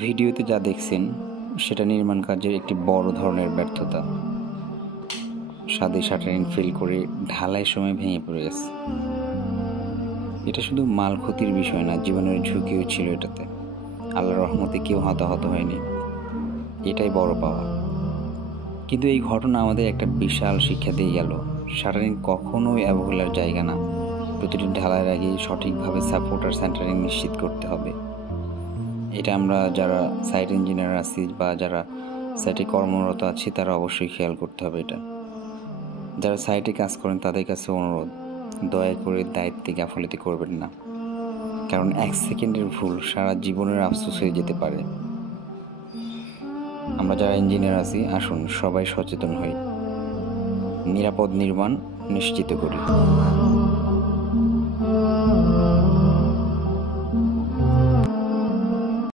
ভিডিওতে যা দেখছেন সেটা নির্মাণ কাজের একটি বড় ধরনের ব্যর্থতা। সাদে শাটারিং ফেল করে ঢালাই সময় ভেঙে পড়ে গেছে। এটা শুধু মাল ক্ষতির বিষয় না, জীবনের ঝুঁকিও ছিল এটাতে। আল্লাহর রহমতে কেউ হতাহত হয়নি, এটাই বড় পাওয়া। কিন্তু এই ঘটনা আমাদের একটা বিশাল শিক্ষা দিয়ে গেল, শাটারিং কখনোই অবহেলার জায়গা না। প্রতিটি ঢালাইয়ের আগে সঠিকভাবে সাপোর্ট আর সেন্টারিং নিশ্চিত করতে হবে। এটা আমরা যারা সাইট ইঞ্জিনিয়ার আছি বা যারা সাইটে কর্মরত আছি তারা অবশ্যই খেয়াল করতে হবে এটা। যারা সাইটে কাজ করেন তাদের কাছে অনুরোধ, দয়া করে দায়িত্বে গাফিলতি করবেন না, কারণ 1 সেকেন্ডের ভুল সারা জীবনের আফসোস হয়ে যেতে পারে। আমরা যারা ইঞ্জিনিয়ার আছি, আসুন সবাই সচেতন হই, নিরাপদ নির্মাণ নিশ্চিত করি।